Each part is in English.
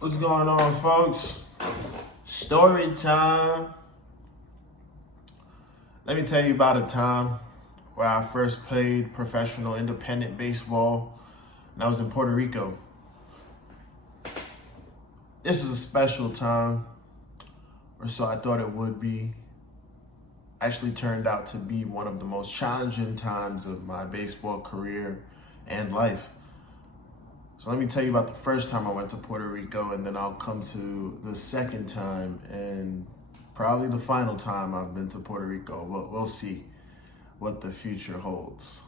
What's going on, folks? Story time. Let me tell you about a time where I first played professional independent baseball, and I was in Puerto Rico. This is a special time, or so I thought it would be. Actually turned out to be one of the most challenging times of my baseball career and life. So let me tell you about the first time I went to Puerto Rico, and then I'll come to the second time and probably the final time I've been to Puerto Rico. We'll see what the future holds.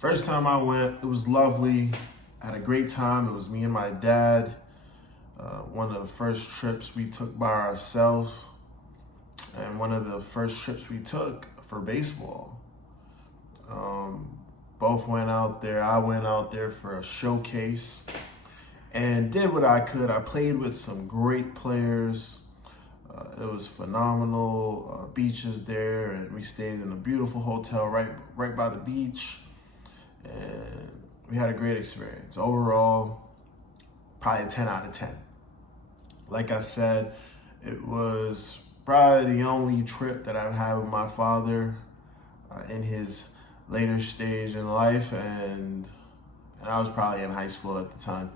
First time I went, it was lovely. I had a great time. It was me and my dad. One of the first trips we took by ourselves, and one of the first trips we took for baseball. Both went out there. I went out there for a showcase and did what I could. I played with some great players. It was phenomenal. Beaches there, and we stayed in a beautiful hotel right by the beach, and we had a great experience. Overall, probably a 10 out of 10. Like I said, it was probably the only trip that I've had with my father in his later stage in life, and I was probably in high school at the time,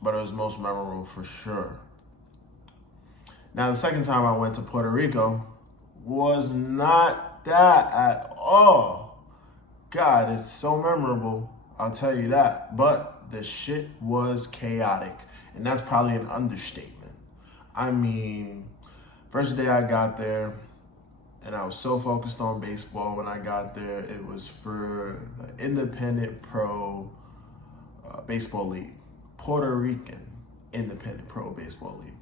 but it was most memorable for sure. Now, the second time I went to Puerto Rico was not that at all. God, it's so memorable, I'll tell you that, but the shit was chaotic, and that's probably an understatement. I mean, first day I got there, and I was so focused on baseball when I got there. It was for the Independent Pro Baseball League, Puerto Rican Independent Pro Baseball League.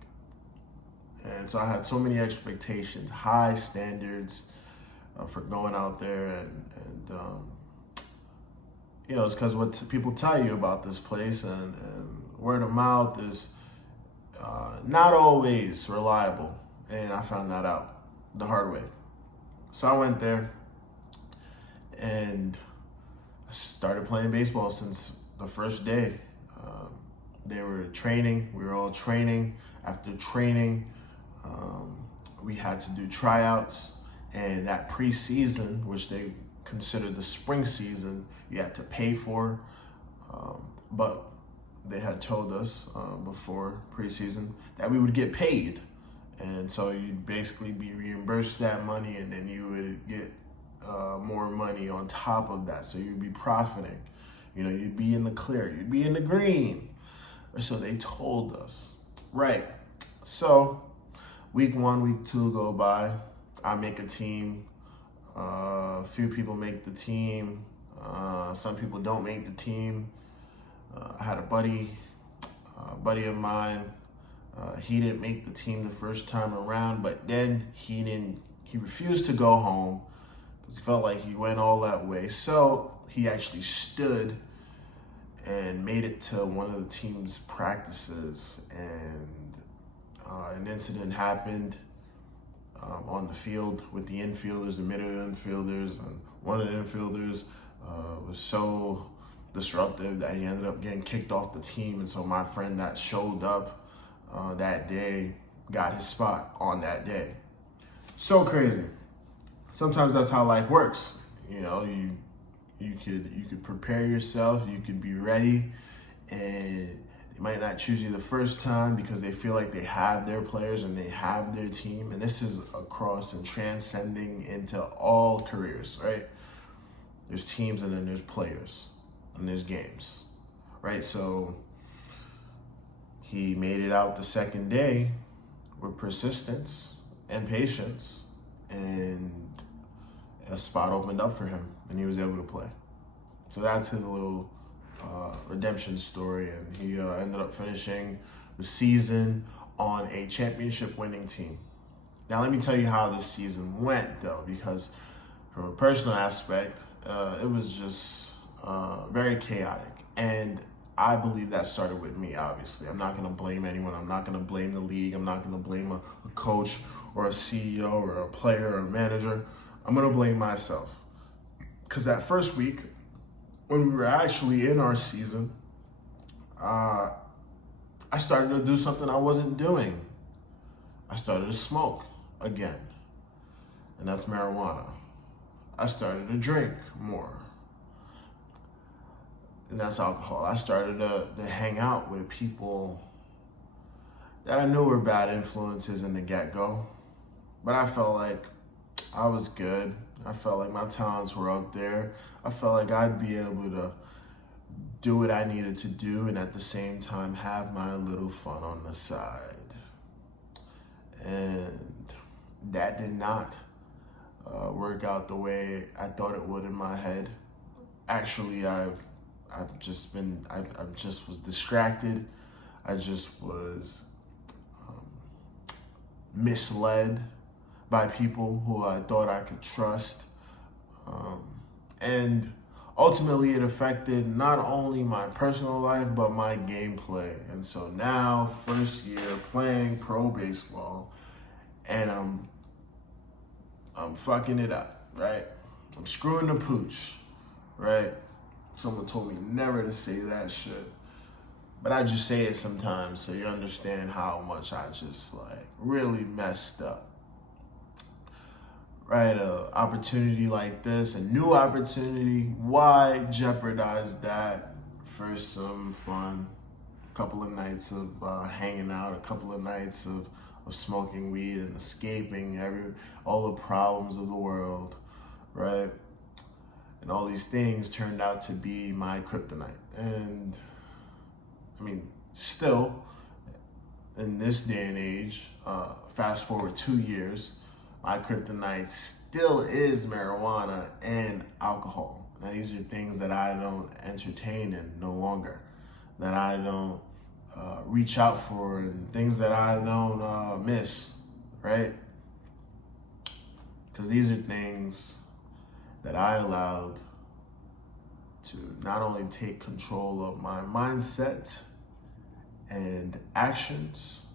And so I had so many expectations, high standards for going out there. And it's because what people tell you about this place, and word of mouth is not always reliable. And I found that out the hard way. So I went there and I started playing baseball since the first day. They were training, we were all training. After training, we had to do tryouts, and that preseason, which they considered the spring season, you had to pay for, but they had told us before preseason that we would get paid. And so you'd basically be reimbursed that money, and then you would get more money on top of that. So you'd be profiting. You'd be in the clear. You'd be in the green. Or so they told us. Right. So week 1, week 2 go by. I make a team. A few people make the team. Some people don't make the team. I had a buddy of mine. He didn't make the team the first time around, but then he refused to go home because he felt like he went all that way. So he actually stood and made it to one of the team's practices, and an incident happened on the field with the infielders, the middle infielders, and one of the infielders was so disruptive that he ended up getting kicked off the team. And so my friend that showed up that day got his spot on that day. So crazy. Sometimes that's how life works. You could prepare yourself, you could be ready, and they might not choose you the first time because they feel like they have their players and they have their team. And this is across and transcending into all careers, right? There's teams, and then there's players, and there's games, right? So he made it out the second day with persistence and patience, and a spot opened up for him, and he was able to play. So that's his little redemption story, and he ended up finishing the season on a championship-winning team. Now, let me tell you how this season went, though, because from a personal aspect, it was just very chaotic, and I believe that started with me, obviously. I'm not going to blame anyone. I'm not going to blame the league. I'm not going to blame a coach or a CEO or a player or a manager. I'm going to blame myself. Because that first week, when we were actually in our season, I started to do something I wasn't doing. I started to smoke again, and that's marijuana. I started to drink more, and that's alcohol. I started to hang out with people that I knew were bad influences in the get-go, but I felt like I was good. I felt like my talents were up there. I felt like I'd be able to do what I needed to do and at the same time have my little fun on the side. And that did not work out the way I thought it would in my head. Actually, I just was distracted. I just was misled by people who I thought I could trust. And ultimately it affected not only my personal life, but my gameplay. And so now, first year playing pro baseball, and I'm fucking it up, right? I'm screwing the pooch, right? Someone told me never to say that shit, but I just say it sometimes so you understand how much I just really messed up. Right, an opportunity like this, a new opportunity, why jeopardize that for some fun? A couple of nights of hanging out, a couple of nights of smoking weed and escaping all the problems of the world, right? And all these things turned out to be my kryptonite. And I mean, still, in this day and age, fast forward 2 years, my kryptonite still is marijuana and alcohol. Now, these are things that I don't entertain in no longer, that I don't reach out for, and things that I don't miss, right? Because these are things that I allowed to not only take control of my mindset and actions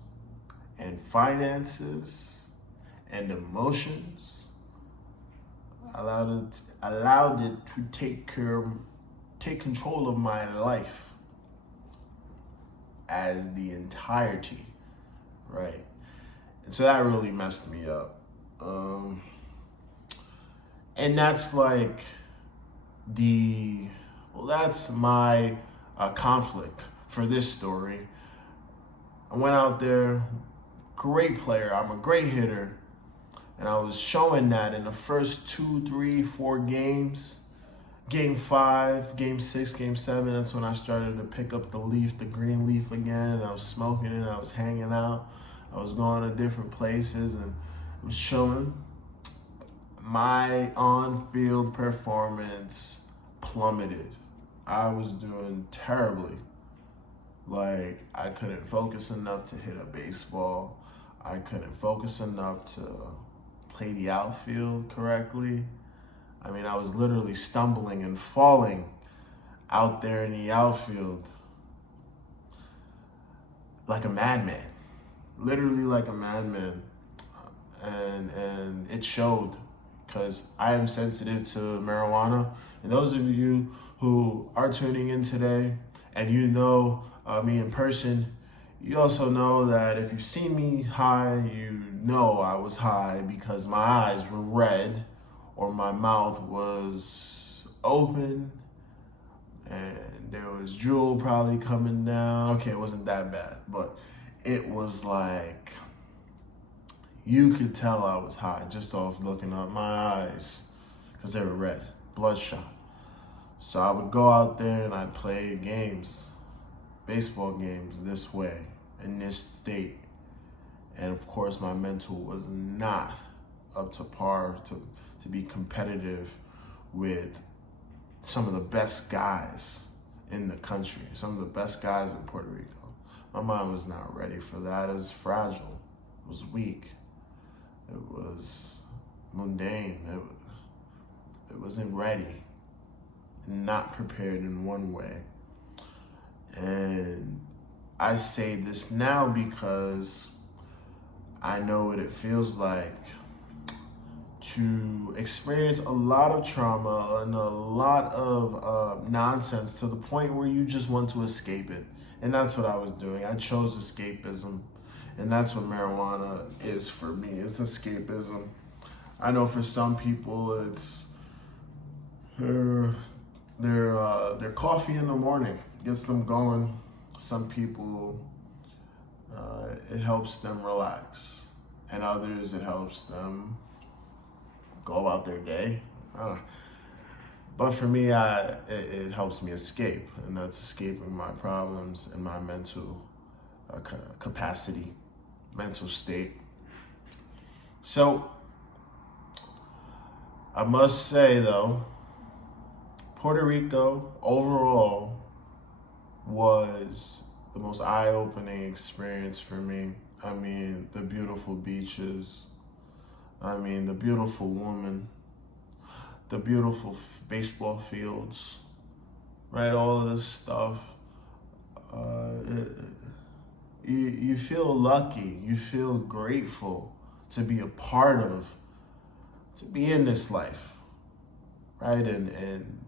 and finances and emotions, allowed it to take control of my life as the entirety, right? And so that really messed me up. And that's that's my conflict for this story. I went out there, great player, I'm a great hitter, and I was showing that in the first 2, 3, 4 games. Game 5, Game 6, Game 7, that's when I started to pick up the green leaf again. And I was smoking it, I was hanging out. I was going to different places and I was chilling. My on-field performance plummeted. I was doing terribly. I couldn't focus enough to hit a baseball. I couldn't focus enough to play the outfield correctly. I mean, I was literally stumbling and falling out there in the outfield like a madman, literally like a madman. And it showed, because I am sensitive to marijuana. And those of you who are tuning in today and you know me in person, you also know that if you've seen me high, you know I was high because my eyes were red or my mouth was open and there was drool probably coming down. Okay, it wasn't that bad, but it was you could tell I was high just off looking up my eyes because they were red, bloodshot. So I would go out there and I'd play games, baseball games this way, in this state. And of course my mental was not up to par to be competitive with some of the best guys in the country, some of the best guys in Puerto Rico. My mind was not ready for that. It was fragile, it was weak, it was mundane, it wasn't ready, not prepared in one way. And I say this now because I know what it feels like to experience a lot of trauma and a lot of nonsense to the point where you just want to escape it. And that's what I was doing. I chose escapism. And that's what marijuana is for me. It's escapism. I know for some people it's their coffee in the morning gets them going. Some people it helps them relax, and others it helps them go about their day. But for me, it helps me escape, and that's escaping my problems and my mental capacity, mental state. So I must say though, Puerto Rico overall was the most eye-opening experience for me. I mean, the beautiful beaches, I mean, the beautiful woman, the beautiful baseball fields, right? All of this stuff. You feel lucky, you feel grateful to be a part of, to be in this life, right? And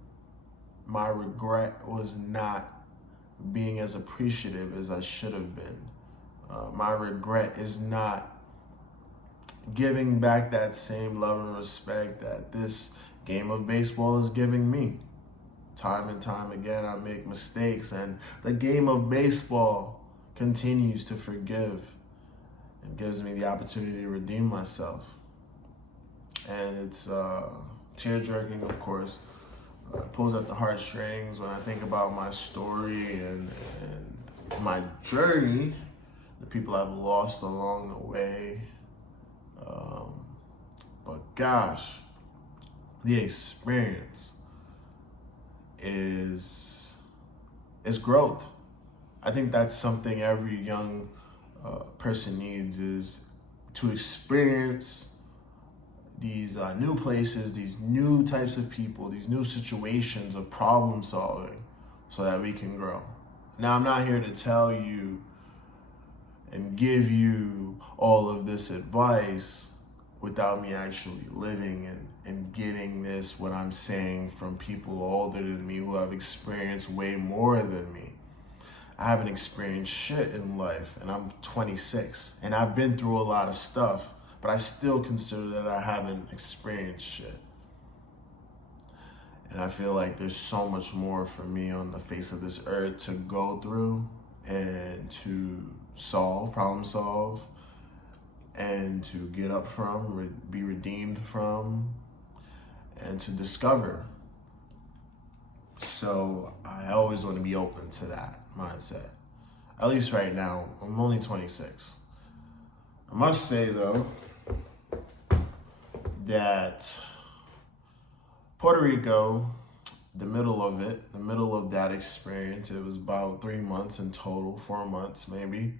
my regret was not being as appreciative as I should have been. My regret is not giving back that same love and respect that this game of baseball is giving me. Time and time again, I make mistakes, and the game of baseball continues to forgive and gives me the opportunity to redeem myself. And it's tear-jerking, of course. Pulls at the heartstrings when I think about my story and my journey, the people I've lost along the way. But gosh, the experience is growth. I think that's something every young person needs, is to experience these new places, these new types of people, these new situations of problem solving so that we can grow. Now, I'm not here to tell you and give you all of this advice without me actually living and getting this, what I'm saying, from people older than me who have experienced way more than me. I haven't experienced shit in life, and I'm 26, and I've been through a lot of stuff, but I still consider that I haven't experienced shit. And I feel like there's so much more for me on the face of this earth to go through and to problem solve, and to get up from, be redeemed from, and to discover. So I always want to be open to that mindset. At least right now, I'm only 26. I must say though, that Puerto Rico, the middle of that experience, it was about 3 months in total, 4 months maybe.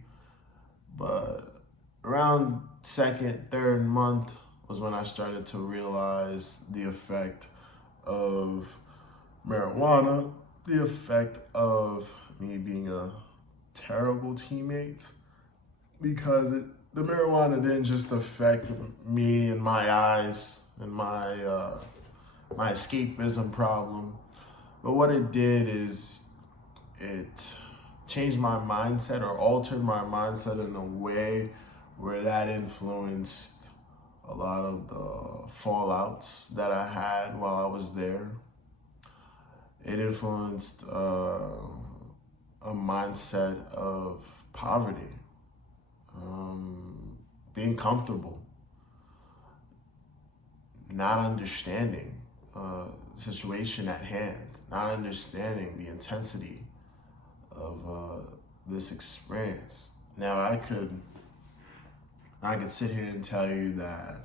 But around second, third month was when I started to realize the effect of marijuana, the effect of me being a terrible teammate, because the marijuana didn't just affect me and my eyes and my escapism problem, but what it did is it changed my mindset, or altered my mindset in a way where that influenced a lot of the fallouts that I had while I was there. It influenced a mindset of poverty, being comfortable, not understanding the situation at hand, not understanding the intensity of this experience. Now I could sit here and tell you that,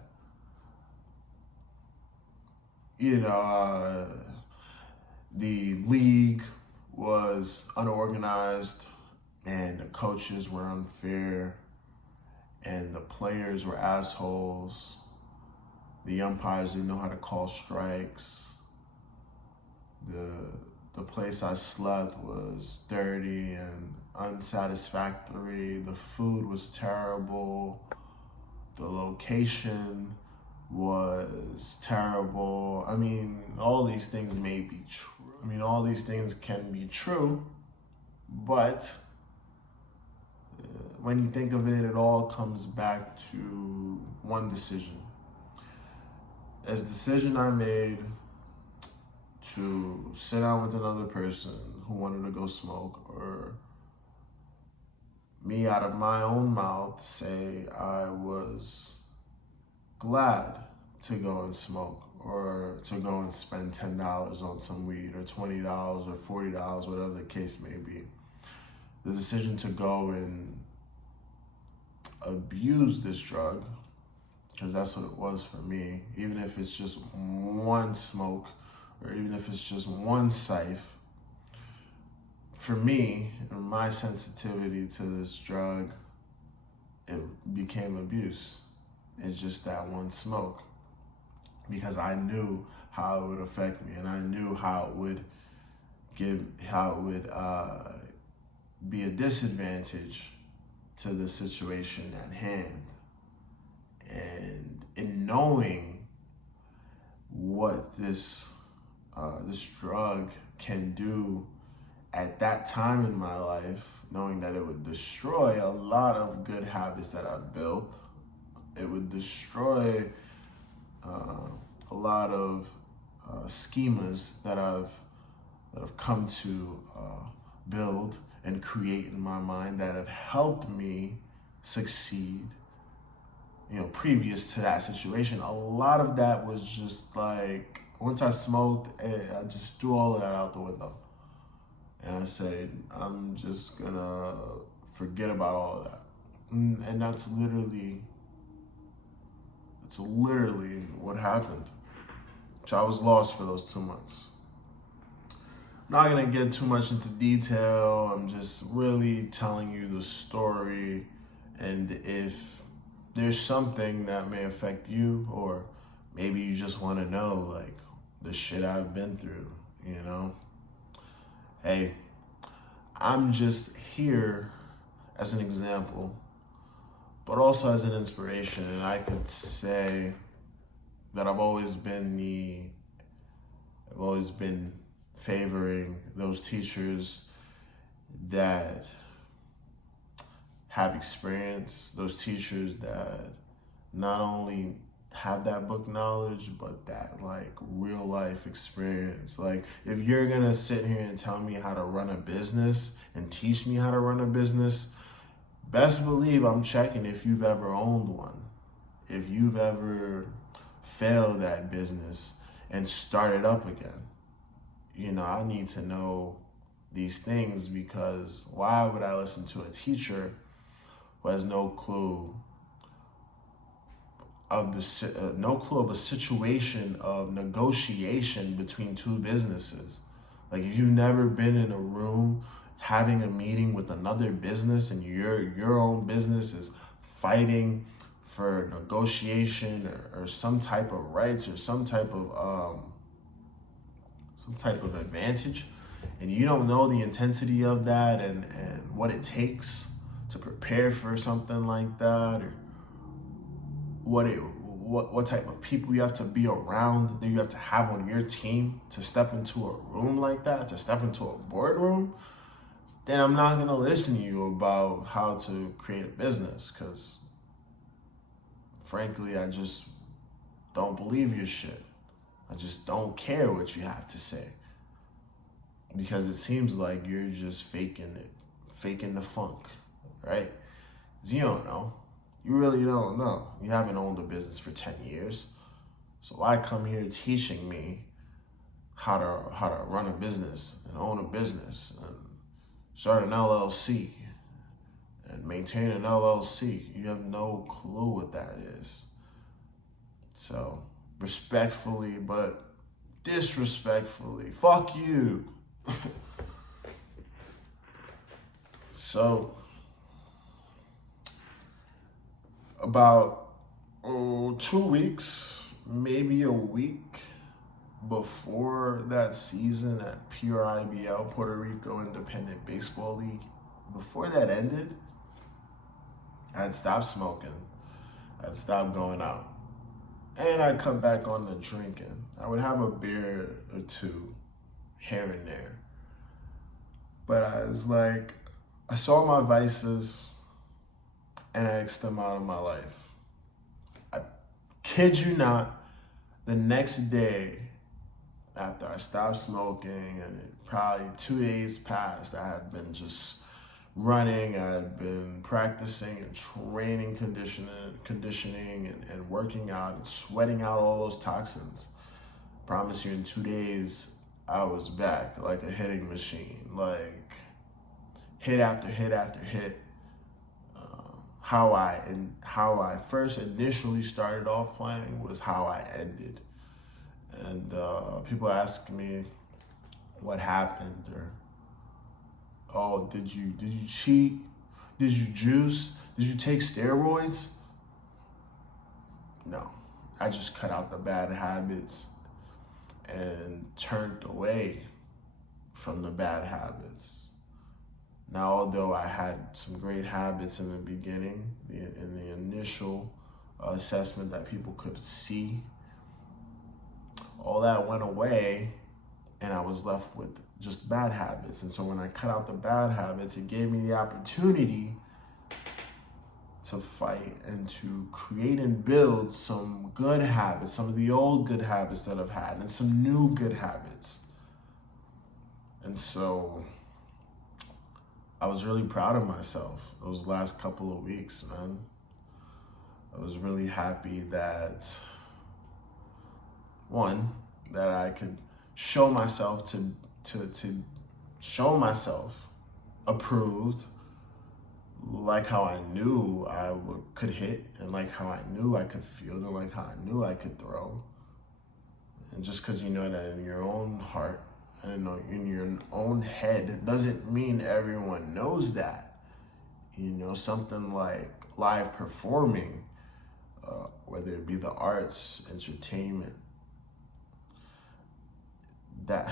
the league was unorganized, and the coaches were unfair, and the players were assholes. The umpires didn't know how to call strikes. The place I slept was dirty and unsatisfactory. The food was terrible. The location was terrible. I mean, all these things may be true. I mean, all these things can be true, but when you think of it, it all comes back to one decision. As the decision I made to sit down with another person who wanted to go smoke, or me out of my own mouth say I was glad to go and smoke, or to go and spend $10 on some weed, or $20 or $40, whatever the case may be. The decision to go and abuse this drug, because that's what it was for me, even if it's just one smoke, or even if it's just one scythe, for me, and my sensitivity to this drug, it became abuse. It's just that one smoke, because I knew how it would affect me, and I knew how it would be a disadvantage to the situation at hand. And in knowing what this drug can do at that time in my life, knowing that it would destroy a lot of good habits that I've built, it would destroy a lot of schemas that I've come to build and create in my mind that have helped me succeed, previous to that situation. A lot of that was just like, once I smoked, I just threw all of that out the window. And I said, I'm just gonna forget about all of that. And that's literally what happened. So I was lost for those 2 months. I'm not gonna get too much into detail. I'm just really telling you the story. And if there's something that may affect you, or maybe you just wanna know, like, the shit I've been through, Hey, I'm just here as an example, but also as an inspiration. And I could say that I've always been favoring those teachers that have experience, those teachers that not only have that book knowledge, but that like real life experience. Like, if you're gonna sit here and tell me how to run a business and teach me how to run a business, best believe I'm checking if you've ever owned one, if you've ever failed that business and started up again. I need to know these things, because why would I listen to a teacher who has no clue of a situation of negotiation between two businesses? Like, if you've never been in a room having a meeting with another business, and your own business is fighting for negotiation, or some type of rights, or some type of advantage, and you don't know the intensity of that, and what it takes to prepare for something like that, or what type of people you have to be around, that you have to have on your team to step into a room like that, to step into a boardroom, then I'm not gonna listen to you about how to create a business, because frankly, I just don't believe your shit. I just don't care what you have to say, because it seems like you're just faking the funk, right? 'Cause you don't know. You really don't know. You haven't owned a business for 10 years. So why come here teaching me how to run a business and own a business and start an LLC and maintain an LLC? You have no clue what that is. So respectfully, but disrespectfully, fuck you. So about 2 weeks, maybe a week before that season at PRIBL, Puerto Rico Independent Baseball League, before that ended, I had stopped smoking. I'd stopped going out. And I cut back on the drinking. I would have a beer or two here and there. But I was like, I saw my vices, and I X'd them out of my life. I kid you not, the next day after I stopped smoking, and probably 2 days passed, I had been just running, I had been practicing and training, conditioning and working out and sweating out all those toxins. Promise you, in 2 days, I was back like a hitting machine, like hit after hit after hit. How I first initially started off playing was how I ended. And people ask me what happened, or, oh, did you cheat? Did you juice? Did you take steroids? No, I just cut out the bad habits and turned away from the bad habits. Now, although I had some great habits in the beginning, in the initial assessment that people could see, all that went away and I was left with just bad habits. And so when I cut out the bad habits, it gave me the opportunity to fight and to create and build some good habits, some of the old good habits that I've had, and some new good habits. And so I was really proud of myself those last couple of weeks, man. I was really happy that, one, that I could show myself to show myself approved, like how I knew I could hit, and like how I knew I could field, and like how I knew I could throw. And just because you know that in your own heart and in your own head doesn't mean everyone knows that. You know, something like live performing, whether it be the arts, entertainment, that,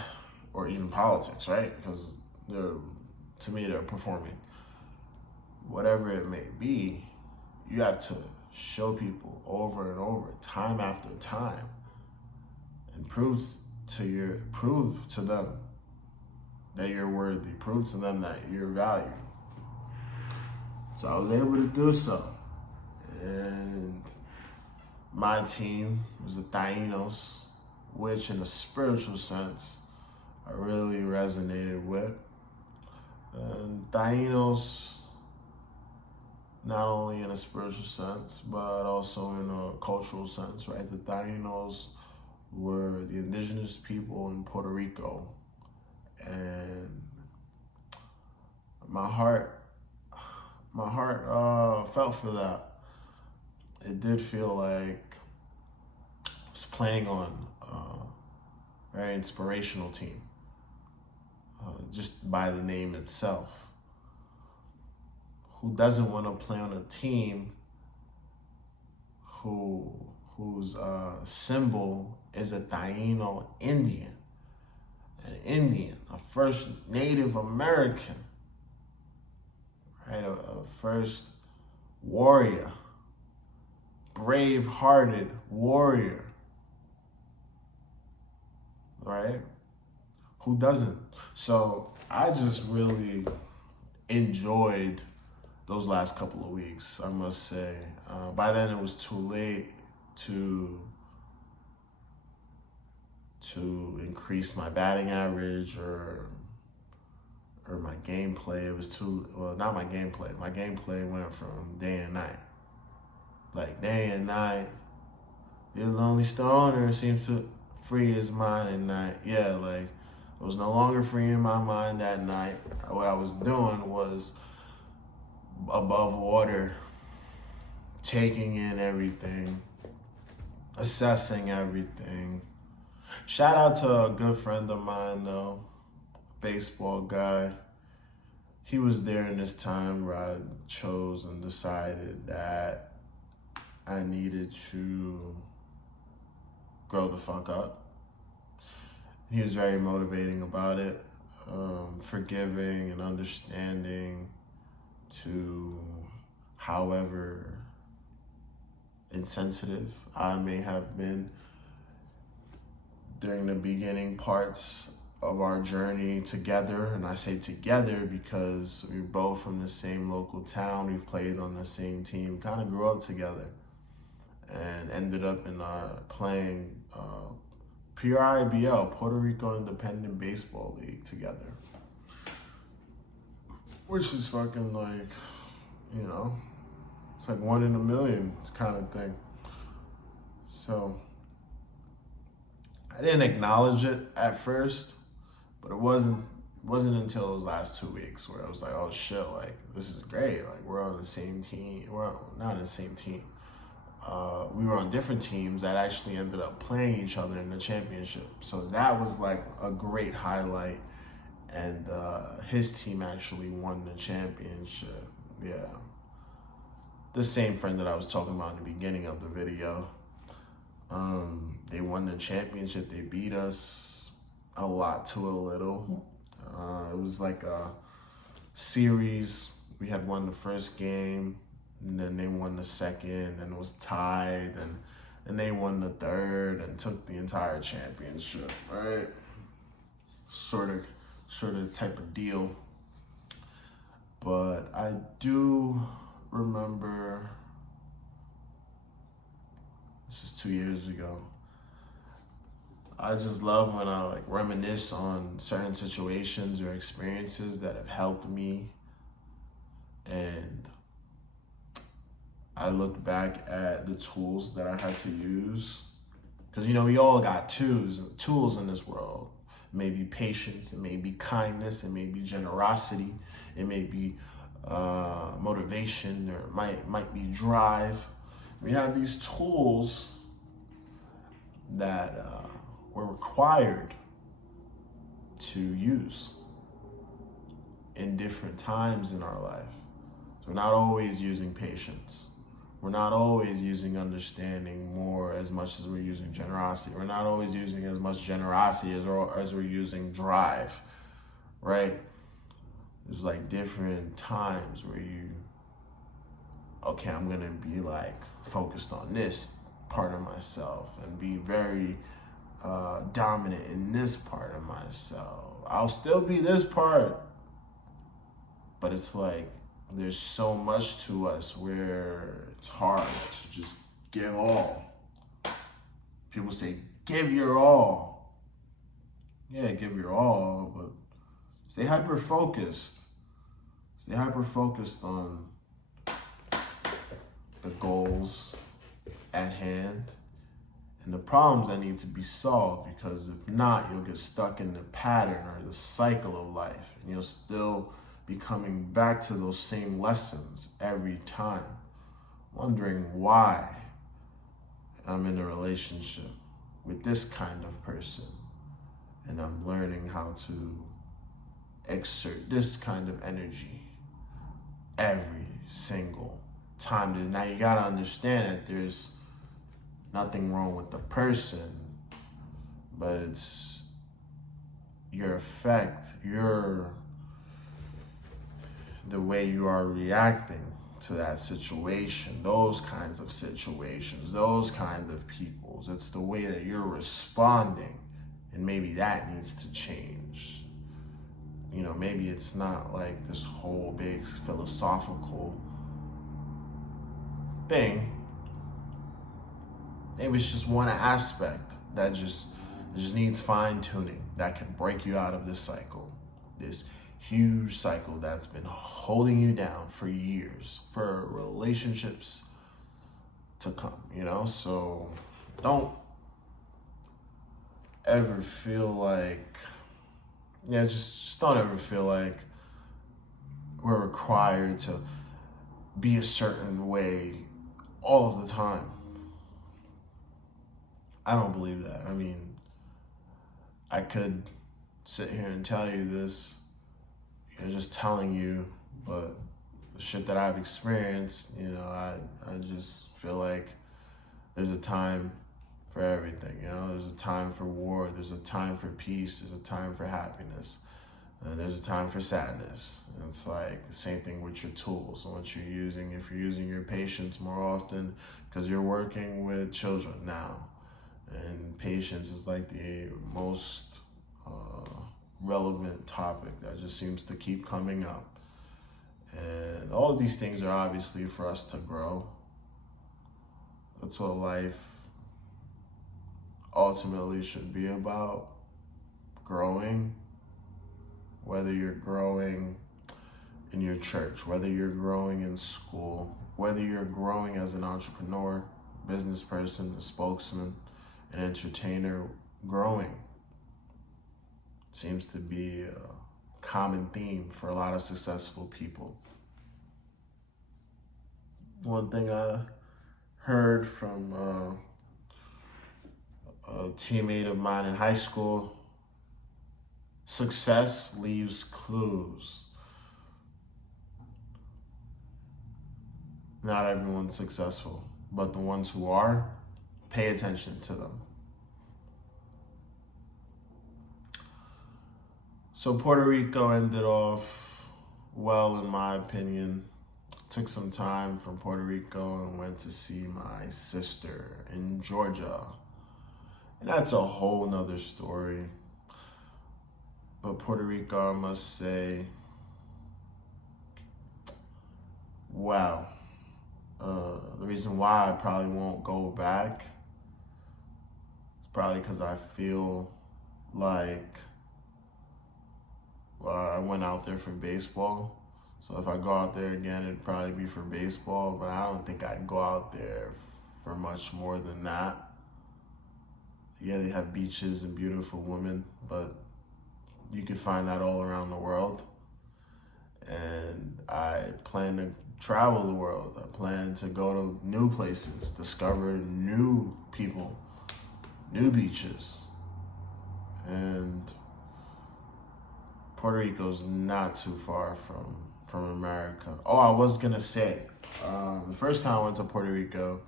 or even politics, right? Because to me, they're performing. Whatever it may be, you have to show people over and over, time after time, and prove to them that you're worthy, prove to them that you're valued. So I was able to do so. And my team was the Taínos, which in a spiritual sense, I really resonated with. And Taínos, not only in a spiritual sense, but also in a cultural sense, right? The Taínos were the indigenous people in Puerto Rico. And my heart felt for that. It did feel like I was playing on a very inspirational team, just by the name itself. Who doesn't want to play on a team whose symbol is a Taíno Indian? An Indian, a first Native American, right? A first warrior, brave-hearted warrior, right? Who doesn't? So I just really enjoyed those last couple of weeks, I must say. By then it was too late to increase my batting average or my gameplay. It was not my gameplay. My gameplay went from day and night. Like day and night. The lonely stoner seems to free his mind at night. Yeah, like I was no longer freeing my mind that night. What I was doing was above water, taking in everything, assessing everything. Shout out to a good friend of mine though, baseball guy. He was there in this time where I chose and decided that I needed to grow the fuck up. He was very motivating about it, forgiving and understanding to however insensitive I may have been during the beginning parts of our journey together. And I say together because we're both from the same local town. We've played on the same team, kind of grew up together, and ended up in playing PRIBL, Puerto Rico Independent Baseball League, together. Which is fucking like, you know, it's like 1 in a million kind of thing. So I didn't acknowledge it at first, but it wasn't until those last 2 weeks where I was like, oh shit, like this is great. Like we're on the same team. We're not on the same team. We were on different teams that actually ended up playing each other in the championship. So that was like a great highlight. And his team actually won the championship. Yeah. The same friend that I was talking about in the beginning of the video. They won the championship. They beat us a lot to a little. It was like a series. We had won the first game, and then they won the second, and it was tied, and they won the third and took the entire championship, right? Sort of type of deal. But I do remember, this is 2 years ago. I just love when I like reminisce on certain situations or experiences that have helped me, and I look back at the tools that I had to use, because you know we all got tools in this world. It may be patience, it may be kindness, it may be generosity, it may be motivation, or it might be drive. We have these tools that we're required to use in different times in our life. So we're not always using patience. We're not always using understanding more as much as we're using generosity. We're not always using as much generosity as we're using drive, right? There's like different times where okay, I'm gonna be like focused on this part of myself and be very dominant in this part of myself. I'll still be this part, but it's like there's so much to us where it's hard to just give all. People say, give your all. Yeah, give your all, but stay hyper-focused. Stay hyper-focused on the goals at hand and the problems that need to be solved, because if not, you'll get stuck in the pattern or the cycle of life, and you'll still be coming back to those same lessons every time, wondering why I'm in a relationship with this kind of person and I'm learning how to exert this kind of energy every single time. Now you gotta understand that there's nothing wrong with the person, but it's your effect, the way you are reacting to that situation, those kinds of situations, those kinds of peoples. It's the way that you're responding, and maybe that needs to change. You know, maybe it's not like this whole big philosophical thing. Maybe it's just one aspect that just needs fine-tuning, that can break you out of this cycle, this huge cycle that's been holding you down for years, for relationships to come, you know? So don't ever feel like, just don't ever feel like we're required to be a certain way all of the time. I don't believe that. I mean, I could sit here and tell you this, just telling you, but the shit that I've experienced, I just feel like there's a time for everything, There's a time for war, there's a time for peace, there's a time for happiness, and there's a time for sadness. And it's like the same thing with your tools. If you're using your patience more often, because you're working with children now, and patience is like the most relevant topic that just seems to keep coming up. And all of these things are obviously for us to grow. That's what life ultimately should be about, growing. Whether you're growing in your church, whether you're growing in school, whether you're growing as an entrepreneur, business person, a spokesman, an entertainer, growing seems to be a common theme for a lot of successful people. One thing I heard from a teammate of mine in high school: success leaves clues. Not everyone's successful, but the ones who are, pay attention to them. So Puerto Rico ended off well, in my opinion. Took some time from Puerto Rico and went to see my sister in Georgia. And that's a whole nother story. But Puerto Rico, I must say, wow. The reason why I probably won't go back is probably because I feel like, well, I went out there for baseball. So if I go out there again, it'd probably be for baseball, but I don't think I'd go out there for much more than that. Yeah, they have beaches and beautiful women, but you can find that all around the world. And I plan to travel the world. I plan to go to new places, discover new people, new beaches. And Puerto Rico's not too far from America. Oh, I was gonna say, the first time I went to Puerto Rico,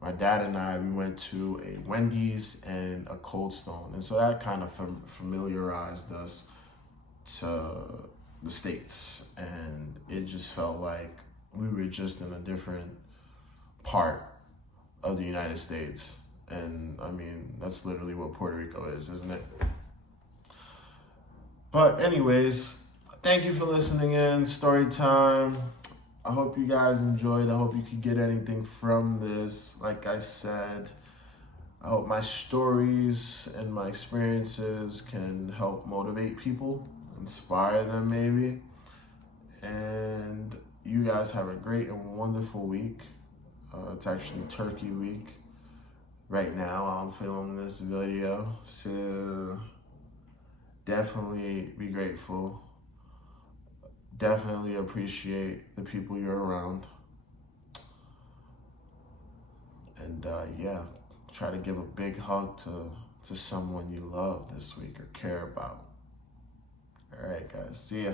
my dad and I, we went to a Wendy's and a Cold Stone. And so that kind of familiarized us to the States. And it just felt like we were just in a different part of the United States. And I mean, that's literally what Puerto Rico is, isn't it? But anyways, thank you for listening in. Story time. I hope you guys enjoyed. I hope you could get anything from this. Like I said, I hope my stories and my experiences can help motivate people, inspire them maybe. And you guys have a great and wonderful week. It's actually Turkey Week right now. I'm filming this video, so definitely be grateful. Definitely appreciate the people you're around. And yeah, try to give a big hug to someone you love this week or care about. All right, guys, see ya.